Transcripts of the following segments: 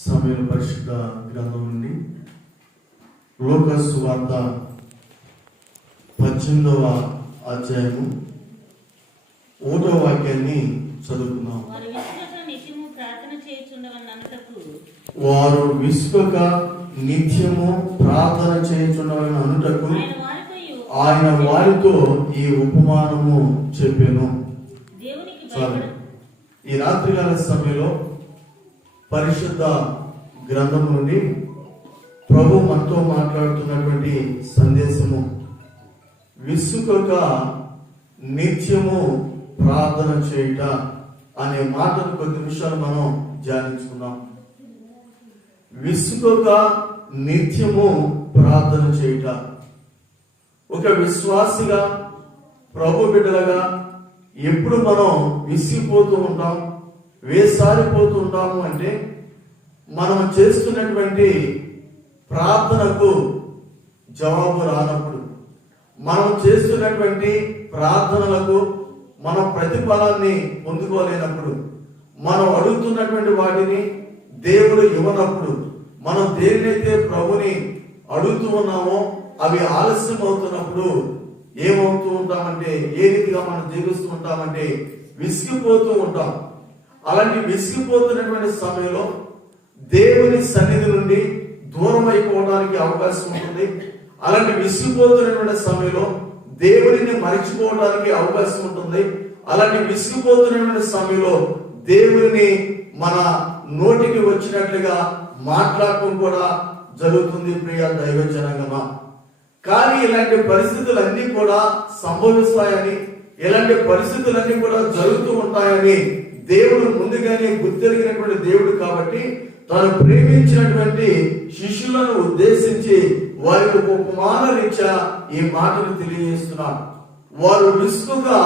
సమయంలో పరిశుద్ధ గ్రంథం నుండి లూకా సువార్త 18వ అధ్యాయము 1వ వాక్యాన్ని చదువుకుందాం. వారు విసుకక నిత్యము ప్రార్థన చేయుచుండవలెను అనుటకు ఆయన వారితో ఈ ఉపమానము చెప్పెను. ఈ రాత్రికాల సమయంలో పరిశుద్ధ గ్రంథం నుండి ప్రభు మనతో మాట్లాడుతున్నటువంటి సందేశము విసుకక నిత్యము ప్రార్థన చేయుట అనే మాటను కొద్ది నిమిషాలు మనం ధ్యానించుకుందాం. విసుకక నిత్యము ప్రార్థన చేయుట. ఒక విశ్వాసిగా, ప్రభు బిడ్డలుగా ఎప్పుడు మనం విసిగిపోతూ ఉంటాం, వేసారిపోతూ ఉంటాము అంటే మనం చేస్తున్నటువంటి ప్రార్థనకు జవాబు రానప్పుడు, మనం చేస్తున్నటువంటి ప్రార్థనలకు మనం ప్రతిఫలాన్ని పొందుకోలేనప్పుడు, మనం అడుగుతున్నటువంటి వాటిని దేవుడు ఇవ్వనప్పుడు, మనం దేనినైతే ప్రభుని అడుగుతూ ఉన్నామో అవి ఆలస్యం అవుతున్నప్పుడు ఏమవుతూ ఉంటామంటే, ఏ రీతిగా మనం జీవిస్తూ ఉంటామంటే విసిగిపోతూ ఉంటాం. అలాంటి విసిగిపోతున్నటువంటి సమయంలో దేవుని సన్నిధి నుండి దూరం అయిపోవడానికి అవకాశం ఉంటుంది. అలాంటి విసిగిపోతున్నటువంటి సమయంలో దేవుడిని మరిచిపోవడానికి అవకాశం ఉంటుంది. అలాంటి విసిగిపోతున్నటువంటి సమయంలో దేవుడిని మన నోటికి వచ్చినట్లుగా మాట్లాడటం కూడా జరుగుతుంది. ప్రియ దైవ జనాంగమా, కానీ ఇలాంటి పరిస్థితులన్నీ కూడా సంభవిస్తాయని, ఇలాంటి పరిస్థితులన్నీ కూడా జరుగుతూ ఉంటాయని దేవుడు ముందుగానే గుర్తెరిగినటువంటి దేవుడు కాబట్టి తాను ప్రేమించినటువంటి శిష్యులను ఉద్దేశించి వారికి ఉపమాన రీత్యా ఈ మాటను తెలియజేస్తున్నాడు. వారు విసుగుగా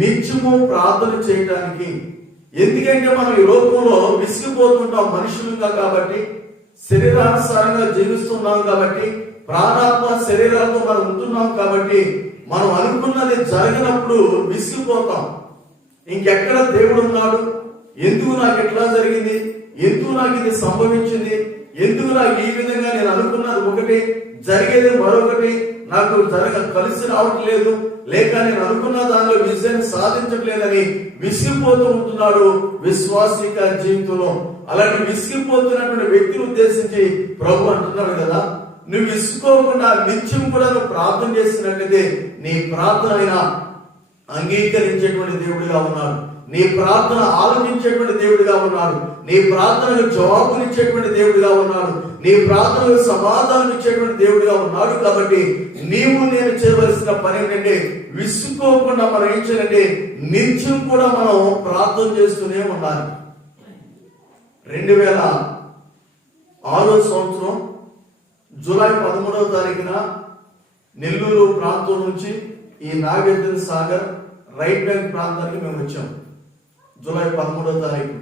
నిత్యము ప్రార్థన చేయడానికి. ఎందుకంటే మనం ఈ లోకంలో విసిగిపోతుంటాం మనుషులుగా కాబట్టి, శరీరానుసారంగా జీవిస్తున్నాం కాబట్టి, ప్రాణాత్మ శరీరాలతో మనం ఉంటున్నాం కాబట్టి మనం అనుకున్నది జరిగినప్పుడు విసిగిపోతాం. ఇంకెక్కడ దేవుడు ఉన్నాడు, ఎందుకు నాకు ఎట్లా జరిగింది, ఎందుకు నాకు ఇది సంభవించింది, ఎందుకు నాకు ఈ విధంగా నేను అనుకున్నది ఒకటి జరిగేది మరొకటి, నాకు కలిసి రావట్లేదు, లేక నేను అనుకున్న దానిలో విజయాన్ని సాధించట్లేదని విసిగిపోతూ ఉంటున్నాడు విశ్వాసిక జీవితంలో. అలాంటి విసిగిపోతున్నటువంటి వ్యక్తిని ఉద్దేశించి ప్రభు అంటున్నాడు కదా, నువ్వు విసుకోకుండా నిత్యం కూడా నువ్వు ప్రార్థన చేసినట్లయితే నీ ప్రార్థన అయినా అంగీకరించేటువంటి దేవుడిగా ఉన్నాడు, నీ ప్రార్థన ఆలోచించేటువంటి దేవుడిగా ఉన్నాడు, నీ ప్రార్థనకు జవాబునిచ్చేటువంటి దేవుడిగా ఉన్నాడు, నీ ప్రార్థనకు సమాధానం ఇచ్చేటువంటి దేవుడిగా ఉన్నాడు. కాబట్టి నీవు నేను చేయవలసిన పని ఏంటంటే విసుకోకుండా మనం ఏం చేయాలంటే నిత్యం కూడా మనం ప్రార్థన చేస్తూనే ఉండాలి. 2006 సంవత్సరం జూలై 13వ తారీఖున నెల్లూరు ప్రాంతం నుంచి ఈ నాగార్జున సాగర్ రైట్ బ్యాంక్ ప్రాంతానికి మేము వచ్చాం. జూలై 13వ తారీఖు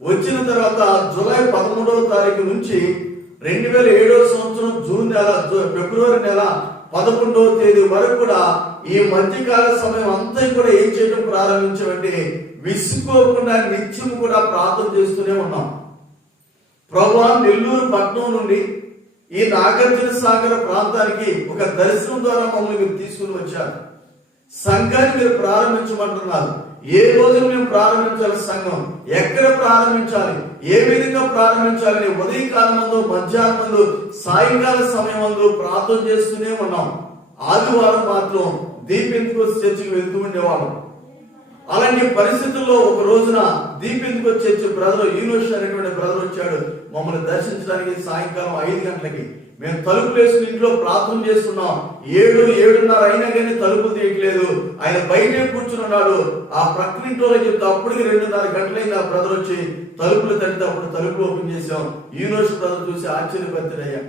వచ్చిన తర్వాత జూలై 13వ తారీఖు నుంచి 2007వ సంవత్సరం ఫిబ్రవరి నెల 11వ తేదీ వరకు కూడా ఈ మధ్యకాల సమయం అంతా కూడా ఏం చేయడం ప్రారంభించామంటే విసుకోకుండా నిత్యం కూడా ప్రార్థన చేస్తూనే ఉన్నాం. ప్రభువా, నెల్లూరు పట్టణం నుండి ఈ నాగార్జున సాగర్ ప్రాంతానికి ఒక దర్శనం ద్వారా మమ్మల్ని మీరు తీసుకుని వచ్చారు. సంఘాన్ని మీరు ప్రారంభించమంటున్నారు. ఏ రోజు మేము ప్రారంభించాలి, సంఘం ఎక్కడ ప్రారంభించాలి, ఏ విధంగా ప్రారంభించాలని ఉదయకాలం ముందు, మధ్యాహ్నం ముందు, సాయంకాల సమయం ముందు ప్రార్థన చేస్తూనే ఉన్నాం. ఆదివారం మాత్రం దీపెంతుకోస్ చర్చికి వెళ్తూ ఉండేవాళ్ళం. అలాంటి పరిస్థితుల్లో ఒక రోజున దీపెంతుకోస్ చర్చి బ్రదర్ యూనివర్సిటీ అనేటువంటి బ్రదర్ వచ్చాడు మమ్మల్ని దర్శించడానికి. సాయంకాలం 5 గంటలకి మేము తలుపులు వేసుకుని ఇంట్లో ప్రార్థన చేస్తున్నాం. 7-7:30 అయినా కానీ తలుపులు తీయట్లేదు. ఆయన బయటే కూర్చుని ఉన్నాడు. ఆ ప్రక్కనింట్లో చెప్తే అప్పటికి 2:30 గంటలైంది. ఆ బ్రదర్ వచ్చి తలుపులు తడితే అప్పుడు తలుపులు ఓపెన్ చేసాం. యూనివర్సిటీ బ్రదర్ చూసి ఆశ్చర్యపరిచాడయ్యా,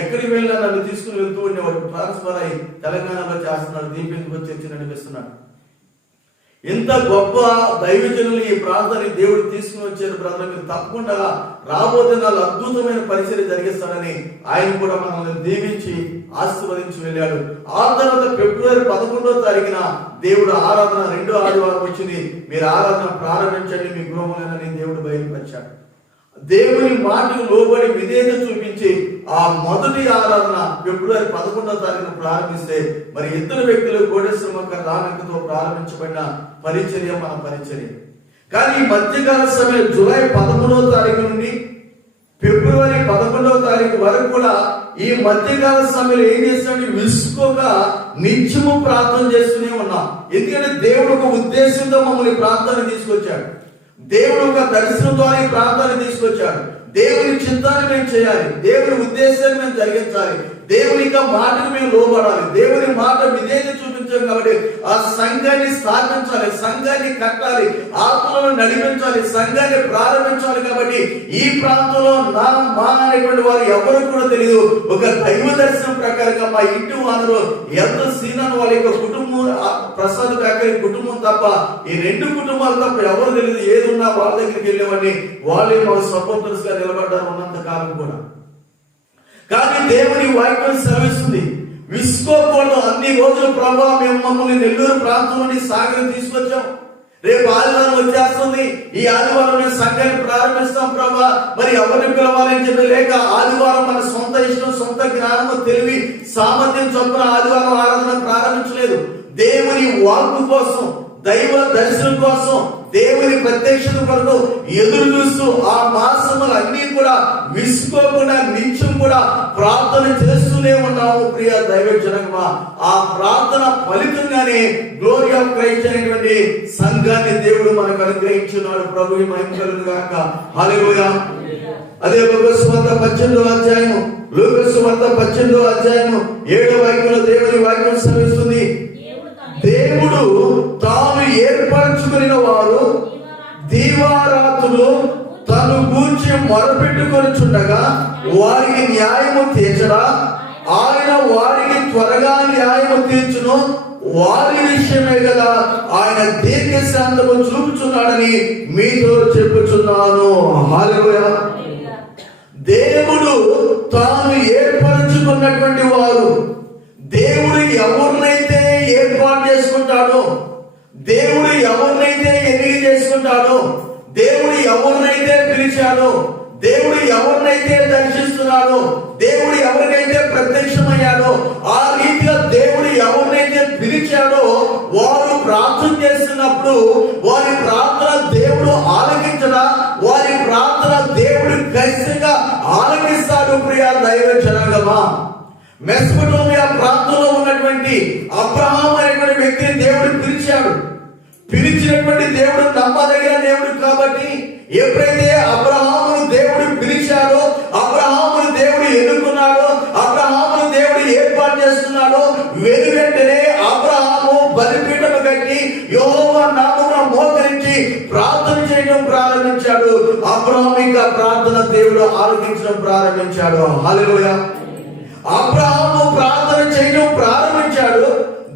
ఎక్కడికి వెళ్ళినా నన్ను తీసుకుని వెళ్తూ ఉండేవాడు. ట్రాన్స్ఫర్ అయ్యి తెలంగాణలో చేస్తున్నాడు, దీపెందుకు చర్చి నడిపిస్తున్నాడు. ఇంత గొప్ప దైవజనులు ఈ ప్రాంతానికి దేవుడు తీసుకుని వచ్చారు బ్రదర్, మీరు తప్పకుండా రాబోతే నాలుగు అద్భుతమైన పరిచర్య జరిగిస్తాడని ఆయన కూడా మనల్ని దీవించి ఆశీర్వదించి వెళ్ళాడు. ఆ తర్వాత ఫిబ్రవరి 11వ తారీఖున దేవుడు ఆరాధన 2వ ఆదివారం వచ్చింది. మీరు ఆరాధన ప్రారంభించండి మీ గృహంలోనని దేవుడు బయలుపరిచాడు. దేవుని మాటకు లోబడి విధేయత చూపించి ఆ మొదటి ఆరాధన ఫిబ్రవరి 11వ తారీఖున ప్రారంభిస్తే మరి ఇద్దరు వ్యక్తులు కోటేశ్వరమ్మ రానకతో ప్రారంభించబడిన పరిచర్య మన పరిచర్య. కానీ ఈ మధ్యకాల సమయం జూలై 13వ తారీఖు నుండి ఫిబ్రవరి 11వ తారీఖు వరకు కూడా ఈ మధ్యకాల సమయంలో ఏం చేస్తామంటే విసుకోగా నిత్యము ప్రార్థన చేస్తూనే ఉన్నాం. ఎందుకంటే దేవుడు ఒక ఉద్దేశంతో మమ్మల్ని ప్రార్థన తీసుకొచ్చాడు. దేవుడు ఒక దర్శనం ద్వారా ఈ ప్రాంతాన్ని తీసుకొచ్చాడు. దేవుని చిత్తాన్ని మేము చేయాలి, దేవుని ఉద్దేశాన్ని మేము జరిగించాలి, దేవుని యొక్క మాటకు మేము లోబడాలి, దేవుని మాట విధేయత చూపించాలి. కాబట్టి ఆ సంఘాన్ని స్థాపించాలి, సంఘాన్ని కట్టాలి, ఆత్మలను నడిపించాలి, సంఘాన్ని ప్రారంభించాలి. కాబట్టి ఈ ప్రాంతంలో మా అనేటువంటి వారు ఎవరు కూడా తెలియదు. ఒక దైవ దర్శనం ప్రకారంగా మా ఇంటి వారు ఎంత సీనాను వాళ్ళ యొక్క కుటుంబం, ప్రసాద్ కాకరి కుటుంబం తప్ప ఈ 2 కుటుంబాలు తప్ప ఎవరు తెలియదు. ఏది ఉన్నా వాళ్ళ దగ్గరికి వెళ్ళేవాడిని, వాళ్ళే మాకు సపోర్టర్స్ గా నిలబడ్డారు ఉన్నంత కాలం కూడా. కానీ దేవుని వాక్యం సెలవిస్తుంది, విసుకోకూడదు. అన్ని రోజులు ప్రభావ మేము మమ్మల్ని నెల్లూరు ప్రాంతం నుండి సాగరం తీసుకొచ్చాం. రేపు ఆదివారం వచ్చేస్తుంది, ఈ ఆదివారం మేము సంఘాన్ని ప్రారంభిస్తాం ప్రభా, మరి ఎవరిని పిలవాలని చెప్పి లేక ఆదివారం మన సొంత ఇష్టం, సొంత జ్ఞానము, తెలివి, సామర్థ్యం చొప్పున ఆదివారం ఆరాధన ప్రారంభించలేదు. దేవుని వాక్కు కోసం, దైవ దర్శనం కోసం, దేవుని ప్రత్యక్షత కొరకు ఎదురు చూస్తూ ఆ మాసములు అన్ని కూడా విసుకోకుండా నిత్యం కూడా ప్రార్థన చేస్తూనే ఉన్నాము. ప్రియ దైవ జనమా, ఆ ప్రార్థన ఫలితంగానే గ్లోరీ ఆఫ్ క్రైస్ట్ అనేటువంటి సంఘాన్ని దేవుడు మనకు అనుగ్రహించున్నాడు. ప్రభువు మహిమ కలుగును గాక. హల్లెలూయా. అదే లోకసువార్త 18వ అధ్యాయము, లోకసువార్త 18వ అధ్యాయము 7వ వాక్యంలో దేవుని వాక్యం సెలవిస్తుంది, దేవుడు తాను ఏర్పరచుకున్న వారు దీవారాత్రులు తను గూర్చి మొరపెట్టుకొనిచుండగా వారికి న్యాయము తీర్చడా, ఆయన వారికి త్వరగా న్యాయము తీర్చును, వారి విషయమే కదా ఆయన దీర్ఘశాంతము చూపుచున్నాడని మీతో చెప్పుచున్నాను. హల్లెలూయా. దేవుడు తాను ఏర్పరచుకున్నటువంటి వారు, దేవుడు ఎవరినైతే ఏర్పాటు చేసుకుంటాడో, దేవుడు ఎవరినైతే ఎన్నిక చేసుకుంటాడో, దేవుడు ఎవరినైతే పిలిచాడో, దేవుడు ఎవరినైతే దర్శిస్తున్నాడో, దేవుడు ఎవరికైతే ప్రత్యక్షమయ్యాడో, ఆ రీతిగా దేవుడు ఎవరినైతే పిలిచాడో వారు ప్రార్థన చేస్తున్నప్పుడు వారి ప్రార్థన దేవుడు ఆలకించడా, వారి ప్రార్థన దేవుడు ఖచ్చితంగా ఆలకిస్తాడు. ప్రియ దైవ జనాంగమా, మెసొపొటేమియా ప్రాంతంలో ఉన్నటువంటి అబ్రహాము అనేటువంటి వ్యక్తిని దేవుడు పిలిచాడు. పిలిచినటువంటి దేవుడు నమ్మదగిన దేవుడు. కాబట్టి ఎప్పుడైతే అబ్రహామును దేవుడు పిలిచాడో, అబ్రహామును దేవుడు ఎన్నుకున్నాడో, అబ్రహామును దేవుడు ఏర్పాటు చేస్తున్నాడో, వెంటనే అబ్రహాము బలిపీఠము కట్టి యెహోవా నామమున మోకరించి ప్రార్థన చేయడం ప్రారంభించాడు. అబ్రహాము యొక్క ప్రార్థన దేవుడు ఆలకించడం ప్రారంభించాడు. హల్లెలూయా. అబ్రహాము ప్రార్థన చేయడం ప్రారంభించాడు,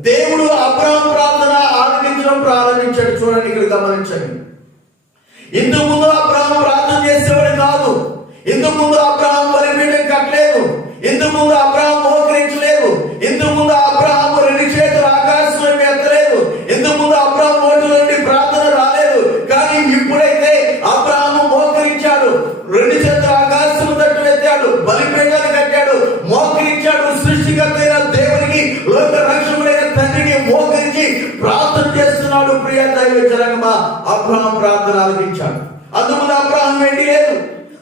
దేవుడు అబ్రహాము ప్రార్థన ఆలకించడం ప్రారంభించాడు. చూడండి, ఇక్కడ గమనించండి. ఇంతకు ముందు అబ్రహాము ప్రార్థన చేసేవాడు కాదు, ఇంతకు ముందు అబ్రహాము బలిపీఠం కట్టలేదు, ఇంతకు ముందు అబ్రహాము మోకరించలేదు, ఇంతకు ముందు అబ్రహాము 2 చేతులు ఆకాశం వైపు ఎత్తలేదు, ఇంతకు ముందు అబ్రహాము నోటి నుండి ప్రార్థన రాలేదు. కానీ ఇప్పుడైతే అబ్రహాము మోకరించాడు, 2 చేతులు ఆకాశం తట్టు ఎత్తాడు, బలిపీఠాన్ని కట్టాడు, మోకరించాడు. సృష్టికర్తైన దేవునికి, లోక రక్షకుడైన తండ్రికి మోకరించి ప్రార్థన చేస్తున్నాడు. ప్రియ దైవ జనాంగమా, అబ్రహాము ప్రార్థన ఆలకించాడు. అందుముందు అబ్రహాము వెండి లేదు,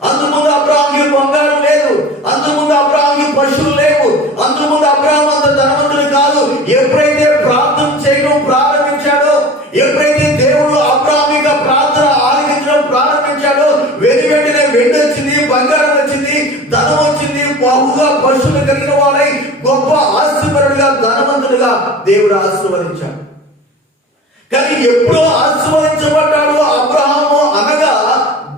అందుముందు అబ్రహాముకి బంగారం లేదు, అందుముందు అబ్రహాముకి పశువులు లేవు, అందుముందు అబ్రహాము అంత ధనవంతుడు కాదు. ఎప్పుడైతే ప్రార్థన చేయడం ప్రారంభించాడో, ఎప్పుడైతే దేవుడు అబ్రహాము యొక్క ప్రార్థన ఆలకించడం ప్రారంభించాడో, వెంటనే వెండి వచ్చింది, బంగారం వచ్చింది, ధనం వచ్చింది, బహుగా పశువులు కలిగిన వాడై గొప్ప ఆశీర్వాదుడుగా, ధనవంతుడుగా దేవుడు ఆశీర్వదించాడు. కానీ ఎప్పుడో ఆశీర్వదించబడ్డాడు అబ్రహాము అనగా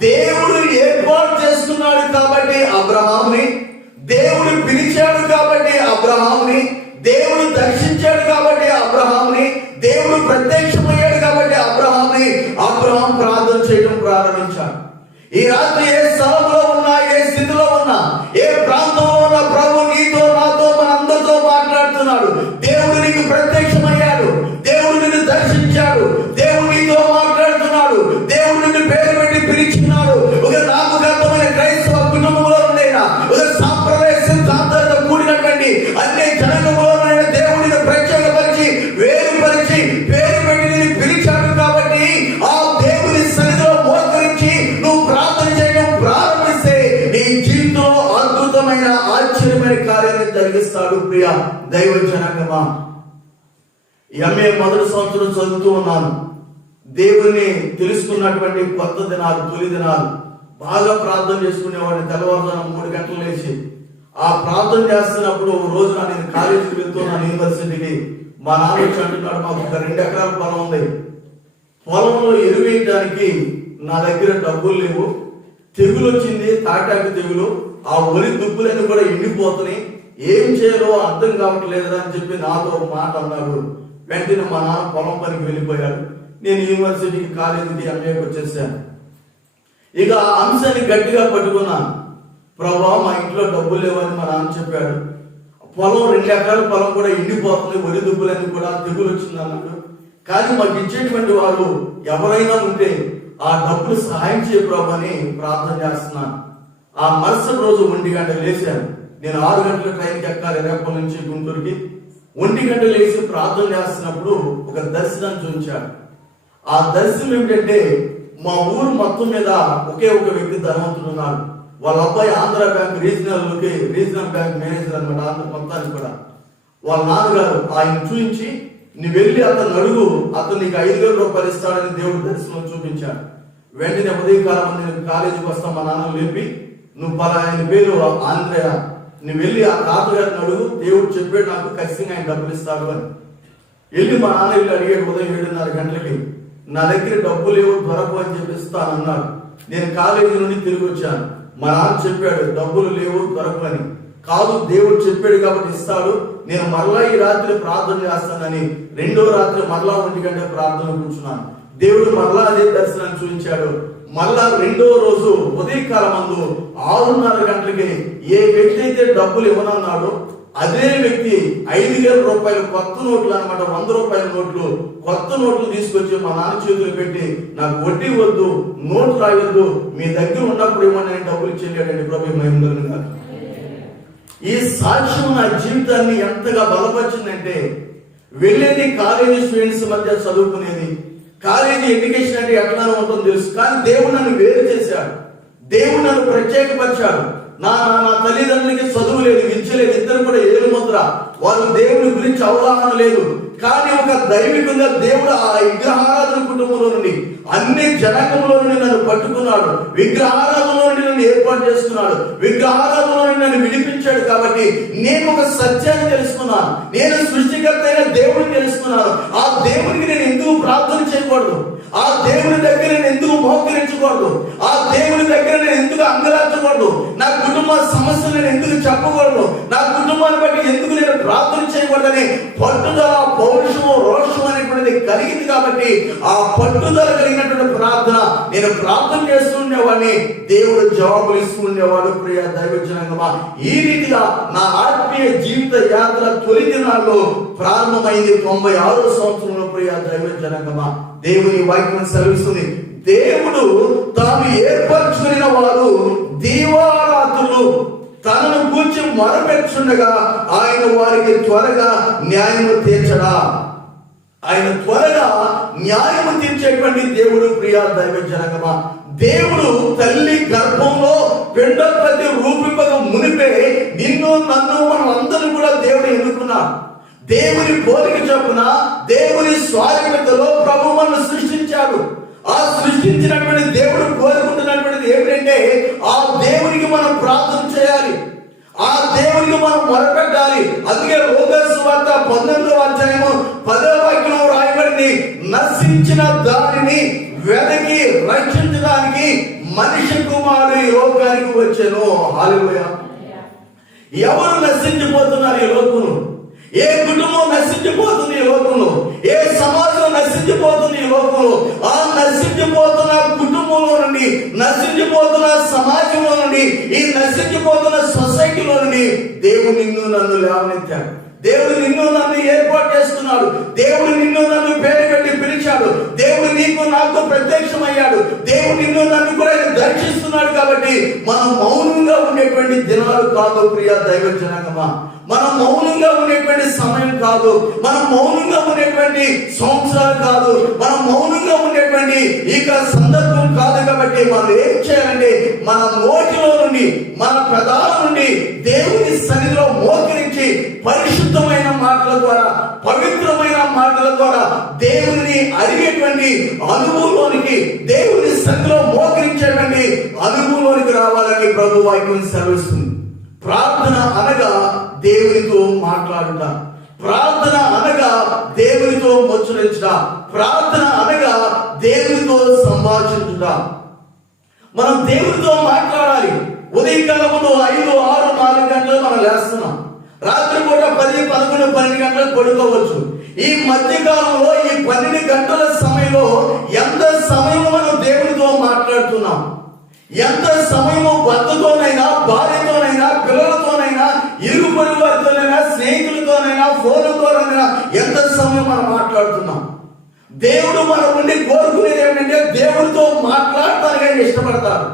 దేవుడు ఏర్పాటు చేసుకున్నాడు కాబట్టి అబ్రహాముని, దేవుడు పిలిచాడు కాబట్టి అబ్రహాముని, దేవుడు దర్శించాడు కాబట్టి అబ్రహాముని, దేవుడు ప్రత్యక్షమయ్యాడు కాబట్టి ఈ రాత్రి ఏ స్థలంలో ఉన్నా, ఏ స్థితిలో ఉన్నా, ఏ ప్రాంతంలో ఉన్నా, ప్రభు నీతో నాతో మనందరితో మాట్లాడుతున్నాడు. దేవుడు నీకు ప్రత్యక్షమయ్యాడు, దేవుడు నిన్ను దర్శించాడు, దేవుడు నీతో మాట్లాడుతున్నాడు, దేవుడు నిన్ను పేరు పెట్టి పిలిచున్నాడు. ఒక నామకార్థమైన క్రైస్తవ కుటుంబంలో ఉండేనా, ఒక సాంప్రదాయ సిద్ధాంతాలతో కూడినటువంటి అన్ని జనాంగంలో దేవుడిని ప్రత్యేకపరిచి వేరుపరిచి పేరు పెట్టి నిన్ను పిలిచాడు. కాబట్టి ఆ దేవుని సన్నిధిలో మోకరించి నువ్వు ప్రార్థన చేయడం ప్రారంభిస్తే నీ జీవితంలో అద్భుతమైన ఆశ్చర్యమైన కార్యాన్ని జరిగిస్తాడు. ప్రియ దైవ జనాంగమా, ఎంఏ మొదటి సంవత్సరం చదువుతూ ఉన్నాను. దేవుని తెలుసుకున్నటువంటి కొత్త దినాలు, తొలి దినాలు బాగా ప్రార్థన చేసుకునేవాడిని. తెల్లవారుజామున 3 గంటలు లేచి ఆ ప్రార్థన చేస్తున్నప్పుడు ఒక రోజున నేను కాలేజీకి వెళ్తున్నాను, యూనివర్సిటీకి. మా నాన్న వచ్చి అంటున్నాడు, మాకు ఒక 2 ఎకరాల పొలం ఉంది, పొలంలో ఎరువేయడానికి నా దగ్గర డబ్బులు లేవు, తెగులు వచ్చింది, తాటాకు తెగులు, ఆ ఒలి దుబ్బులన్నీ కూడా ఎండిపోతున్నాయి, ఏం చేయాలో అర్థం కావట్లేదు అని చెప్పి నాతో ఒక మాట అన్నాడు. వెంటనే మా నాన్న పొలం పనికి వెళ్ళిపోయాడు. నేను యూనివర్సిటీకి, కాలేజీకి, ఎంఏకి వచ్చేసాను. ఇక ఆ అంశాన్ని గట్టిగా పట్టుకున్నాను. ప్రభా, మా ఇంట్లో డబ్బులు లేవని మా నాన్న చెప్పాడు, పొలం 2 ఎకరాల పొలం కూడా ఎండిపోతుంది, ఒలి దుబ్బులన్నీ కూడా తెగులు వచ్చింది అన్నాడు. కానీ మాకు ఇచ్చేటువంటి వారు ఎవరైనా ఉంటే ఆ డబ్బులు సహాయం చేయ ప్రభు అని ప్రార్థన చేస్తున్నాను. ఆ మరుసటి రోజు 1 గంట లేచాను. నేను 6 గంటల ట్రైన్కి ఎక్కాలి రేపటి నుంచి గుంటూరుకి. 1 గంట లేచి ప్రార్థన చేస్తున్నప్పుడు ఒక దర్శనాన్ని చూపించాడు. ఆ దర్శనం ఏమిటంటే, మా ఊరు మొత్తం మీద ఒకే ఒక వ్యక్తి ధనవంతుడు ఉన్నాడు. వాళ్ళ అబ్బాయి Andhra bank regional bank manager అనమాట, ఆంధ్ర మొత్తానికి కూడా. వాళ్ళ నాన్నగారు ఆయన చూపించి, నువ్వు వెళ్ళి అతను అడుగు, అతను నీకు 5,000 రూపాయలు ఇస్తాడని దేవుడు దర్శనం చూపించాడు. వెంటనే ఉదయకాలం నేను కాలేజీకి వస్తాను, మా నాన్న లేపి, నువ్వు ఆయన పేరు ఆంధ్రయ, నువ్వు వెళ్ళి ఆ తాతగారిని అడుగు, దేవుడు చెప్పాడు నాకు ఖచ్చితంగా ఆయన డబ్బులు ఇస్తాడు అని. వెళ్ళి మా నాన్న వెళ్ళి అడిగాడు. ఉదయం 7:30 గంటలకి నా దగ్గర డబ్బులు లేవు, దొరకవు అని చెప్పి ఇస్తాను అన్నాడు. నేను కాలేజీ నుండి తిరిగి వచ్చాను. మా నాన్న చెప్పాడు డబ్బులు లేవు, దొరకవని. కాదు, దేవుడు చెప్పాడు కాబట్టి ఇస్తాడు, నేను మరలా ఈ రాత్రి ప్రార్థన చేస్తానని 2వ రాత్రి మరలా 1 గంట ప్రార్థన కూర్చున్నాను. దేవుడు మరలా అదే దర్శనాన్ని చూపించాడు. మరలా 2వ రోజు ఉదయకాలం మందు 6:30 గంటలకి ఏ వ్యక్తి అయితే డబ్బులు ఇవ్వనన్నాడో అదే వ్యక్తి 5,000 రూపాయలు కొత్త నోట్లు అనమాట, 100 రూపాయల నోట్లు, కొత్త నోట్లు తీసుకొచ్చి మా నాన్న చేతులు పెట్టి, నాకు వడ్డీ వద్దు, నోటు రాయొద్దు, మీ దగ్గర ఉన్నప్పుడు ఇవ్వమని డబ్బులు ఇచ్చేయండి. ప్రభు మహిమ. ఈ సాక్ష్యం నా జీవితాన్ని ఎంతగా బలపరిచిందంటే, వెళ్ళేది కాలేజీ స్టూడెంట్స్ మధ్య చదువుకునేది. కాలేజీ ఎడ్యుకేషన్ అంటే ఎట్లా ఉంటుందో తెలుసు, కానీ దేవుడు నన్ను వేరు చేశాడు, దేవుడు నన్ను ప్రత్యేకపరిచాడు. నా తల్లిదండ్రులకి చదువు లేదు, విద్య లేదు, ఇద్దరు కూడా ఏలు ముద్ర, వాళ్ళు దేవుని గురించి అవగాహన లేదు. కానీ ఒక దైవికంగా దేవుడు ఆ విగ్రహారాధన కుటుంబంలో నుండి, అన్ని జనాంగంలో నుండి నన్ను పట్టుకున్నాడు, విగ్రహారాధనలో నుండి నన్ను ఏర్పాటు చేసుకున్నాడు, విగ్రహారాధనలో నుండి నన్ను విడిపించాడు. కాబట్టి నేను ఒక సత్యాన్ని తెలుసుకున్నాను, నేను సృష్టికర్త అయిన దేవుడిని తెలుసుకున్నాను. ఆ దేవునికి నేను ఎందుకు ప్రార్థన చేయకూడదు, ఆ దేవుని దగ్గర నేను ఎందుకు మోకరించకూడదు, ఆ దేవుని దగ్గర నేను ఎందుకు అంగలార్చకూడదు, నా కుటుంబ సమస్యలు నేను ఎందుకు చెప్పకూడదు, నా కుటుంబాన్ని బట్టి ఎందుకు నేను ప్రార్థన చేయకూడదని పట్టుదల, పౌరుషము, రోషం అనేటువంటిది కలిగింది. కాబట్టి ఆ పట్టుదల కలిగినటువంటి ప్రార్థన నేను ప్రార్థన చేస్తూ ఉండేవాడిని, దేవుడు జవాబులు ఇస్తూ ఉండేవాడు. ప్రియ దైవ జనాంగమా, ఈ రీతిగా నా ఆత్మీయ జీవిత యాత్ర తొలి దినాల్లో ప్రారంభమైంది 96వ సంవత్సరంలో. ప్రియ దైవ జనాంగమా, దేవుని వాక్యం సెలవిస్తుంది, దేవుడు తాను ఏర్పరచుకున్న వారు దీవారాత్రులు తనను గూర్చి మొరపెట్టుచుండగా ఆయన వారికి త్వరగా న్యాయము తీర్చడా. ఆయన త్వరగా న్యాయము తీర్చేటువంటి దేవుడు. ప్రియ దైవ జనాంగమా, దేవుడు తల్లి గర్భంలో పిండోత్పత్తి రూపింపక మునిపే నిన్ను నన్ను మనం అందరూ కూడా దేవుడు ఎన్నుకున్నాడు. దేవుని పోలిక చొప్పున, దేవుని స్వాధీనతలో ప్రభు మనల్ని సృష్టించాడు. ఆ సృష్టించినటువంటి దేవుడు కోరుకుంటున్నటువంటిది ఏమిటంటే, ఆ దేవునికి మనం ప్రార్థన చేయాలి, ఆ దేవునికి మనం మొరపెట్టాలి. అందుకే లూకాసు సువార్త 19వ అధ్యాయము 10వ వాక్యంలో రాయబడింది, నశించిన దానిని వెదకి రక్షించడానికి మనిషి కుమారుడు ఈ లోకానికి వచ్చెను. హల్లెలూయా. ఎవరు నశించిపోతున్నారు ఈ లోకంలో? ఏ కుటుంబం నశించిపోతుంది ఈ లోకంలో? ఏ సమాజం నశించిపోతుంది ఈ లోకంలో? ఆ నశించిపోతున్న కుటుంబం కుటుంబంలో నుండి, నశించిపోతున్న సమాజంలో నుండి, ఈ నశించిపోతున్న సొసైటీలో నుండి దేవుడు నిన్ను నన్ను లేవనెత్తాడు. దేవుడు నిన్ను నన్ను ఏర్పాటు చేస్తున్నాడు. దేవుడు నిన్ను నన్ను పేరు పెట్టి పిలిచాడు. దేవుడు నీకు నాకు ప్రత్యక్షమయ్యాడు. దేవుడు నిన్ను నన్ను కూడా దర్శిస్తున్నాడు. కాబట్టి మనం మౌనంగా ఉండేటువంటి దినాలు కాదు ప్రియ దైవ జనాంగమా. మనం మౌనంగా ఉండేటువంటి సమయం కాదు. మనం మౌనంగా ఉండేటువంటి సంవత్సరాలు కాదు. మనం మౌనంగా ఉండేటువంటి ఇక సందర్భం కాదు. కాబట్టి మనం ఏం చేయాలంటే మన నోటిలో నుండి, మన పెదాల నుండి దేవుని సన్నిధిలో మోకరించి పరిశుద్ధమైన మాటల ద్వారా, పవిత్రమైన మాటల ద్వారా దేవుని అడిగేటువంటి అనుభవంలోనికి, దేవుని సన్నిధిలో మోకరించేటువంటి అనుభవంలోనికి రావాలని ప్రభు వాక్యం సెలవిస్తుంది. ప్రార్థన అనగా దేవునితో మాట్లాడుట, ప్రార్థన అనగా దేవునితో ముచ్చరించుట, ప్రార్థన అనగా దేవునితో సంభాషించుట. మనం దేవునితో మాట్లాడాలి. ఉదయకాలంలో 5, 6, 4 గంటలు మనం లేస్తున్నాం. రాత్రి పూట 10, 11, 12 గంటలకు పడుకోవచ్చు. ఈ మధ్య కాలంలో ఈ 12 గంటల సమయంలో ఎంత సమయం మనం దేవునితో మాట్లాడుతున్నాం? ఎంత సమయము భర్తతోనైనా, భార్యతోనైనా, పిల్లలతోనైనా, ఇరుగు పొరుగు వారితోనైనా, స్నేహితులతోనైనా, ఫోన్లతోనైనా ఎంత సమయం మనం మాట్లాడుతున్నాం? దేవుడు మన నుండి కోరుకునేది ఏమిటంటే దేవుడితో మాట్లాడటానికి ఆయన ఇష్టపడతాడు.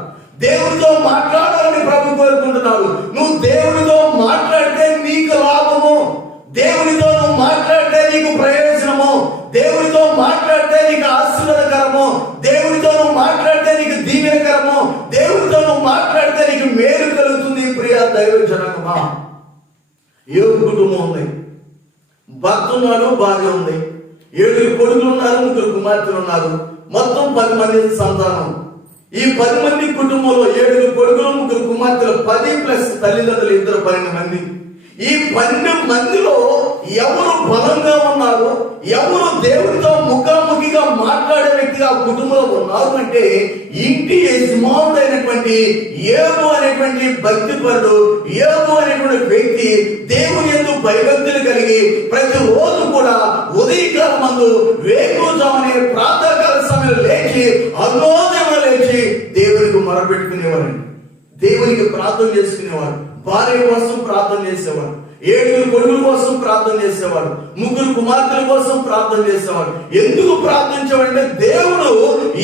దేవుడితో మాట్లాడాలని ప్రభు కోరుకుంటున్నాడు. నువ్వు దేవుడితో మాట్లాడితే నీకు లాభము, దేవునితో నువ్వు మాట్లాడితే నీకు ప్రయోజనము, దేవునితో మాట్లాడితే నీకు ఆశీర్వాదకరము, దేవునితో నువ్వు మాట్లాడితే నీకు దీవెనకరము, దేవునితో నువ్వు మాట్లాడితే నీకు మేలు కలుగుతుంది. ప్రియ దైవ జనాంగమా, యోబు కుటుంబం ఉంది. భర్త ఉన్నాడు, భార్య ఉంది, 7 కొడుకులు ఉన్నారు, 3 కుమార్తెలు ఉన్నారు. మొత్తం 10 మంది సంతానం. ఈ 10 మంది కుటుంబంలో 7 కొడుకులు, 3 కుమార్తెలు, 10 ప్లస్ తల్లిదండ్రులు, 2 12 మంది. ఈ 12 మందిలో ఎవరు బలంగా ఉన్నారు, ఎవరు దేవుడితో ముఖాముఖిగా మాట్లాడే వ్యక్తిగా కుటుంబంలో ఉన్నారు అంటే ఇంటి యజమానుడైనటువంటి యోబు అనేటువంటి భక్తిపరుడు, యోబు అనేటువంటి వ్యక్తి దేవుని యందు భయభక్తులు కలిగి ప్రతి రోజు కూడా ఉదయకాలం మందు, వేకువజామునే, ప్రాతకాల సమయంలో లేచి, అరుణోదయంలో లేచి దేవునికి మొరపెట్టుకునేవారు, దేవునికి ప్రార్థన చేసుకునేవారు, భార్య కోసం ప్రార్థన చేసేవాడు, 7 కొడుకుల కోసం ప్రార్థన చేసేవాడు, 3 కుమార్తెల కోసం ప్రార్థన చేసేవాడు. ఎందుకు ప్రార్థించేవాడంటే దేవుడు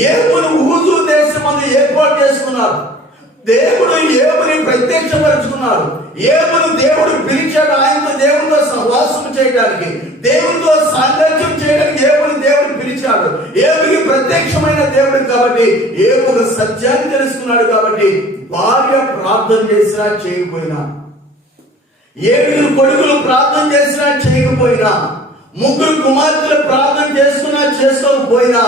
యోబును ఊజు దేశమందు ఏర్పాటు చేసుకున్నాడు. దేవుడు యోబుని ప్రత్యక్షపరుచుకున్నాడు. యోబును దేవుడు పిలిచాడు. ఆయనతో దేవునితో సహవాసం చేయడానికి, దేవునితో సాంగత్యం చేయడానికి యోబుని దేవుడు పిలిచాడు. యోబుకి ప్రత్యక్షమైన దేవుడు కాబట్టి యోబు సత్యాన్ని తెలుసుకున్నాడు. కాబట్టి భార్య ప్రార్థన చేసినా చేయకపోయినా, 7 కొడుకులు ప్రార్థన చేసినా చేయకపోయినా, 3 కుమార్తెలు ప్రార్థన చేసుకున్నా చేసుకోకపోయినా,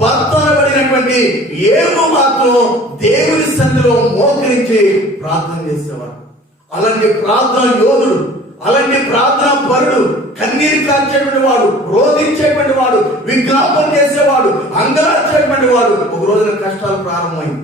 భర్త అనబడినటువంటి యోబు మాత్రం దేవుని సన్నిధిలో మోకరించి ప్రార్థన చేసేవాడు. అలాంటి ప్రార్థన యోధుడు, అలాంటి ప్రార్థన పరుడు, కన్నీరు కార్చేటువంటి వాడు, రోధించేటువంటి వాడు, విజ్ఞాపన చేసేవాడు, అంగలార్చేటువంటి వాడు. ఒక రోజున కష్టాలు ప్రారంభమైంది.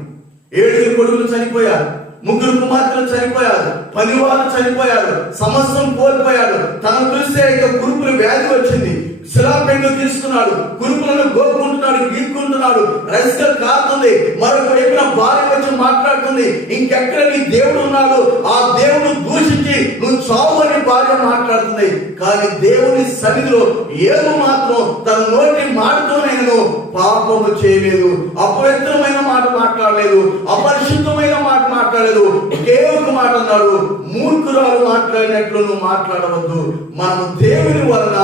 7 కొడుకులు చనిపోయారు, 3 కుమార్తెలు చనిపోయారు, పనివారు చనిపోయారు, సమస్తం కోల్పోయాడు. తనను చూస్తే కురుపులు వ్యాధి వచ్చింది. శిలాపెండు తీసుకున్నాడు, కురుపులను గోపుకుంటున్నాడు, గీక్కుంటున్నాడు, రసికలు కారుతుంది. మరొక వైపున భార్య వచ్చి మాట్లాడుతుంది, ఇంకెక్కడ నీ దేవుడు ఉన్నాడు, ఆ దేవుడు దూషించి నువ్వు చావు అని భార్య మాట్లాడుతుంది. కానీ దేవుని సన్నిధిలో యోబు మాత్రం తన నోటి మాటతోనైనా పాపము చేయలేదు, అపవిత్రమైన మాట మాట్లాడలేదు, అపరిశుద్ధమైన మాట మాట్లాడలేదు. ఒకే ఒక మాట అన్నాడు, మూర్ఖురాలు మాట్లాడినట్లు నువ్వు మాట్లాడవద్దు. మనం దేవుని వలన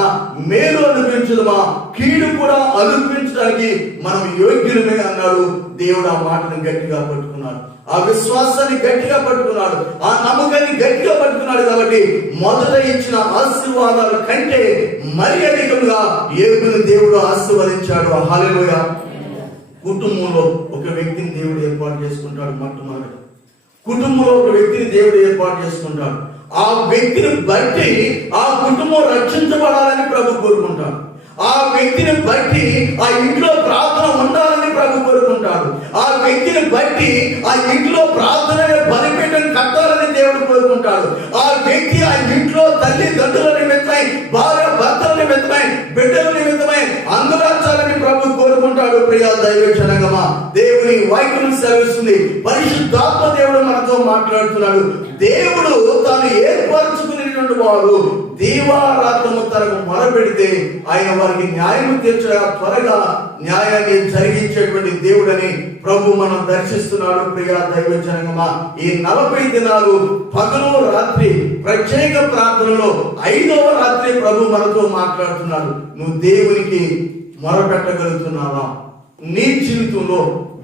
మేలు అనుభవించదమా, కీడు కూడా అనుభవించడానికి మనం యోగ్యులమే అన్నాడు. దేవుడు ఆ మాటను గట్టిగా పట్టుకున్నాడు, ఆ విశ్వాసాన్ని గట్టిగా పట్టుకున్నాడు, ఆ నమ్మకాన్ని గట్టిగా పట్టుకున్నాడు. కాబట్టి మొదట ఇచ్చిన ఆశీర్వాదాల కంటే మరి అధికంగా యోబును దేవుడు ఆశీర్వదించాడు. హల్లెలూయా. కుటుంబంలో ఒక వ్యక్తిని దేవుడు ఏర్పాటు చేసుకుంటాడు. మొట్టమొదటి కుటుంబంలో ఒక వ్యక్తిని దేవుడు ఏర్పాటు చేసుకుంటాడు. ఆ వ్యక్తిని బట్టి ఆ కుటుంబం రక్షించబడాలని ప్రభు కోరుకుంటాడు. ఆ వ్యక్తిని బట్టి ఆ ఇంట్లో ప్రార్థన ఉండాలని ప్రభు కోరుకుంటాడు. ఆ వ్యక్తిని బట్టి ఆ ఇంట్లో ప్రార్థన బలిపీఠం కట్టాలని దేవుడు కోరుకుంటాడు. ఆ వ్యక్తి ఆ ఇంట్లో తల్లిదండ్రుల నిమిత్తమై, భార్య భర్తల నిమిత్తమై, బిడ్డల నిమిత్తమై అంగరాచాలని ప్రభు కోరుకుంటాడు. ప్రియ దైవ జనగమా. దేవుని వాక్యం సెలవిస్తుంది, పరిశుద్ధాత్మ దేవుడు మనతో మాట్లాడుతున్నాడు. దేవుడు తాను ఏర్పరచుకునేటువంటి వారు దీవారాత్రము తనకు మొరపెడితే ఆయన వారికి న్యాయం తీర్చగా త్వరగా న్యాయాన్ని జరిగించేటువంటి దేవుడని ప్రభు మనం దర్శిస్తున్నాడు. ప్రియ దైవ జనగమా, ఈ 40 దినాలు పగలు రాత్రి ప్రత్యేక ప్రార్థనలో 5వ రాత్రి ప్రభు మనతో మాట్లాడుతున్నాడు. నువ్వు దేవునికి మొరపెట్టగలుగుతున్నావా? నీ జీవితంలో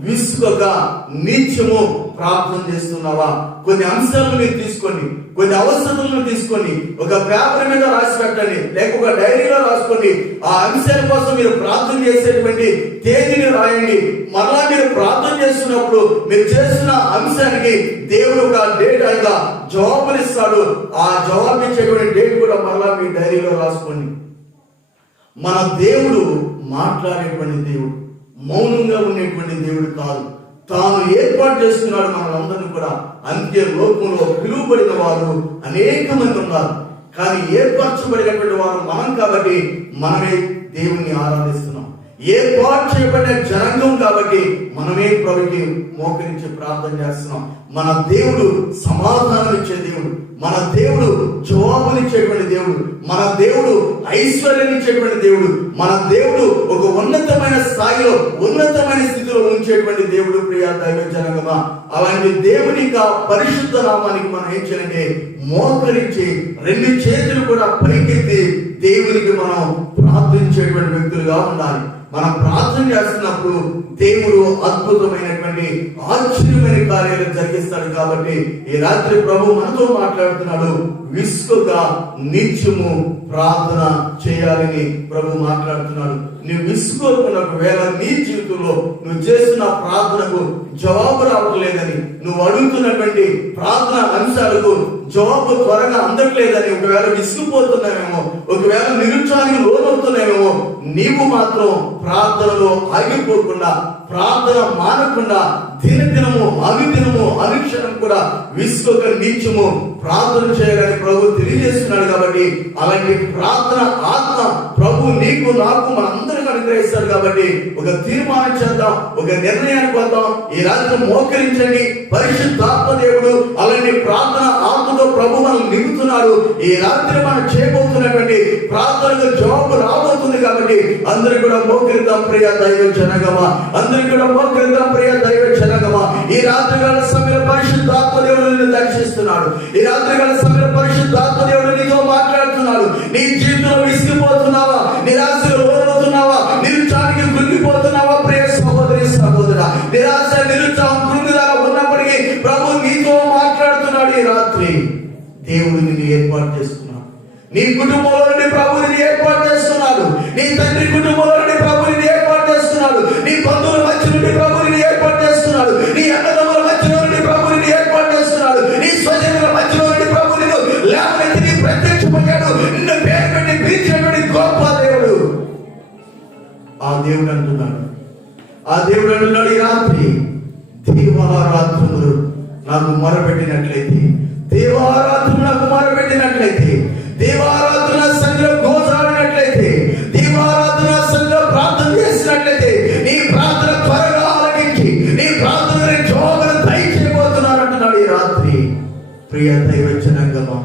విసుగక నిత్యము ప్రార్థన చేస్తున్నావా? కొన్ని అంశాలను మీరు తీసుకోండి, కొన్ని అవసరాలను తీసుకొని ఒక పేపర్ మీద రాసి పెట్టండి, లేక ఒక డైరీలో రాసుకోండి. ఆ అంశాల కోసం మీరు ప్రార్థన చేసేటువంటి తేదీని రాయండి. మరలా మీరు ప్రార్థన చేస్తున్నప్పుడు మీరు చేస్తున్న అంశానికి దేవుడు ఒక డేట్ అనగా జవాబులు ఇస్తాడు. ఆ జవాబు ఇచ్చేటువంటి డేట్ కూడా మరలా మీ డైరీలో రాసుకోండి. మన దేవుడు మాట్లాడేటువంటి దేవుడు, మౌనంగా ఉండేటువంటి దేవుడు కాదు. తాను ఏర్పాటు చేసుకున్నాడు మనందరినీ కూడా. అంత్య లోకంలో పిలువబడిన వారు అనేక మంది ఉన్నారు, కానీ ఏర్పరచబడినటువంటి వారు మనం కాబట్టి మనమే దేవుణ్ణి ఆరాధిస్తున్నాం. ఏర్పాటు చేయబడిన జనాంగం కాబట్టి మనమే ప్రభుకి మోకరించి ప్రార్థన చేస్తున్నాం. మన దేవుడు సమాధానం ఇచ్చే దేవుడు, మన దేవుడు జవాబునిచ్చేటువంటి దేవుడు, మన దేవుడు ఐశ్వర్యం ఇచ్చేటువంటి దేవుడు, మన దేవుడు ఒక ఉన్నతమైన స్థాయిలో ఉన్నతమైన స్థితిలో ఉంచేటువంటి దేవుడు. ప్రియ దైవ జనగమా, అలాంటి దేవుని పరిశుద్ధ నామానికి మనం ఏం చేయాలంటే మోకరించి 2 చేతులు కూడా పైకెత్తి దేవునికి మనం ప్రార్థించేటువంటి వ్యక్తులుగా ఉండాలి. మనం ప్రార్థన చేస్తున్నప్పుడు దేవుడు అద్భుతమైనటువంటి ఆశ్చర్యమైన కార్యాలు జరిగిస్తాడు. కాబట్టి ఈ రాత్రి ప్రభు మనతో మాట్లాడుతున్నాడు, విసుగక నిత్యము ప్రార్థన చేయాలని ప్రభు మాట్లాడుతున్నాడు. నువ్వు విసుకోకున్నకు వేళ నీ జీవితంలో నువ్వు చేస్తున్న ప్రార్థనకు జవాబు రావట్లేదని, నువ్వు అడుగుతున్నటువంటి ప్రార్థన అంశాలకు జవాబు త్వరగా అందట్లేదని, ఒకవేళ విసిగిపోతున్నావేమో, ఒకవేళ నిరుత్సాహానికి లోనవుతున్నావేమో, నీవు మాత్రం ప్రార్థనలో ఆగిపోకుండా, ప్రార్థన మానకుండా దినదినము అనుదినము అనుక్షణం కూడా విసుగక నిత్యము ప్రార్థన చేయాలని ప్రభు తెలియజేస్తున్నాడు. కాబట్టి అలాంటి ప్రార్థన ఆత్మ ప్రభు నీకు నాకు మనందరికీ అనుగ్రహిస్తాడు. కాబట్టి ఒక తీర్మానం చేద్దాం, ఒక నిర్ణయానికి వద్దాం. ఈ రాత్రి మోకరించండి. పరిశుద్ధాత్మ దేవుడు అలాంటి ప్రార్థన ఆత్మతో ప్రభు మనం నింపుతున్నాడు. ఈ రాత్రి మనం చేయబోతున్నటువంటి ప్రార్థనకు జవాబు రాబోతుంది. కాబట్టి అందరూ కూడా మోకరిద్దాం ప్రియ దైవ జనగమా, అందరూ కూడా మోకరిద్దాం ప్రియ దైవ జనగమా. ఈ రాత్రి కాల సమయంలో పరిశుద్ధాత్మ దేవుడు నిన్ను దర్శిస్తున్నాడు. ఈ రాత్రి కాల సమయంలో పరిశుద్ధాత్మ దేవుడు నీతో మాట్లాడుతున్నాడు. నీ జీవితంలో విసిగిపోతున్నావా, నిరాశకు లోనవుతున్నావా, నిరుత్సాహానికి కృంగిపోతున్నావా? ప్రియ సహోదరి సహోదరా, నిరాశ నిరుత్సాహం కృంగిలా ఉన్నప్పటికీ ప్రభు నీతో మాట్లాడుతున్నాడు. ఈ రాత్రి దేవుడు నిన్ను ఏర్పాటు చేస్తున్నాడు. నీ కుటుంబంలో నుండి ప్రభు నిన్ను ఏర్పాటు చేస్తున్నాడు. నీ తండ్రి కుటుంబంలో నుండి ప్రభు నిన్ను ఏర్పాటు చేస్తున్నాడు. నీ బంధువుల మధ్య నుండి ప్రభు నిన్ను ఏర్పాటు చేస్తున్నాడు. నీ అన్నదమ్ముల మధ్య నుండి ప్రభు నిన్ను ఏర్పాటు చేస్తున్నాడు. నీ స్వజనుల మధ్య నుండి ప్రభు నిన్ను లేవనెత్తి ప్రత్యక్షమయ్యాడు. నిన్ను పేరు పెట్టి పిలిచేటువంటి గొప్ప దేవుడు. ఆ దేవుడు అంటున్నాడు, ఈ రాత్రి దేవారాత్రులు నాకు మొరపెట్టినట్లయితే, దేవారాత్రులు నాకు మొరపెట్టినట్లయితే, దేవారాత్రుల సంఘంలో గోజాడినట్లయితే, దేవారాత్రుల సంఘంలో ప్రార్థన చేసినట్లయితే నీ ప్రార్థన త్వరగా ఆలకించి నీ ప్రార్థన జవాబును దయచేయబోతున్నానంటున్నాడు ఈ రాత్రి. ప్రియ దైవ జనాంగమా,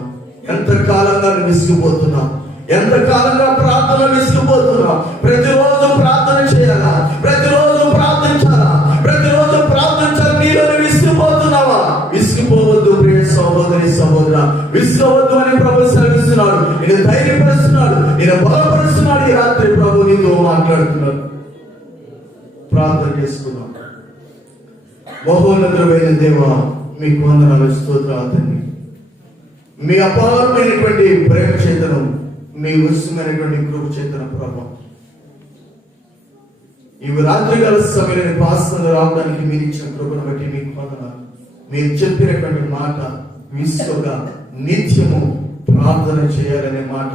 ఎంతకాలంగా విసిగిపోతున్నావు, ఎంతకాలంగా ప్రార్థన విసిగిపోతున్నావు? ప్రతిరోజు ప్రార్థన చేయాలా? ప్రతిరోజు ప్రార్థించాలా? ప్రతిరోజు ప్రార్థించాలి. నీలో విసిగిపోతున్నావా? విసిగిపోవద్దు ప్రియ సహోదరి సహోదరా, విసిగవద్దు అని ప్రభు సెలవిస్తున్నాడు. నేను ధైర్యపరుస్తున్నాడు, నేను బలపరుస్తున్నాడు. ఈ రాత్రి ప్రభు నీతో మాట్లాడుతున్నాడు. ప్రార్థన చేసుకున్నాం. మహోన్నతుడైన దేవా, మీకు వందనాలు, స్తోత్రాలు తండ్రి. మీ అపారమైనటువంటి ప్రేమ చేతనం, మీ ఉచితమైనటువంటి కృప చేతనం ప్రభు, ఈ రాత్రి కాల సమయంలో పాస్టర్లు రావడానికి మీరు ఇచ్చిన కృపను బట్టి మీకు వందనాలు. మీరు చెప్పినటువంటి మాట విసుగక నిత్యము ప్రార్థన చేయాలనే మాట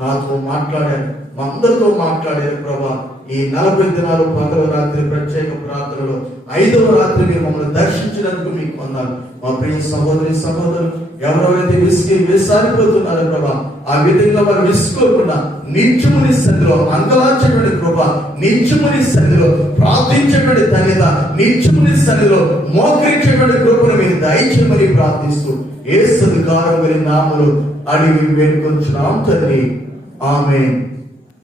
నాతో మాట్లాడారు, మా అందరితో మాట్లాడారు ప్రభా. ఈ 40 దినాలు పగల రాత్రి ప్రత్యేక ప్రార్థనలో 5వ రాత్రి మీరు మమ్మల్ని దర్శించినందుకు మీకు వందనాలు. మా ప్రియ సహోదరి సహోదరులు ఎవరైతే విసిగి వేసారిపోతున్నారో ప్రభా, ఆ విధంగా వారు విసుకోకుండా నిత్యముని సంధిలో అంగలార్చేటువంటి కృప, నిత్యముని సంధిలో సన్నిధిలో ప్రార్థించేటువంటి ధన్యత, నిత్యముని సన్నిధిలో మోకరించేటువంటి కృపను మీరు దయచేయమని ప్రార్థిస్తూ యేసు అధికారం నామములో అడిగి వేడుకొంచున్నాం తండ్రి. ఆమేన్.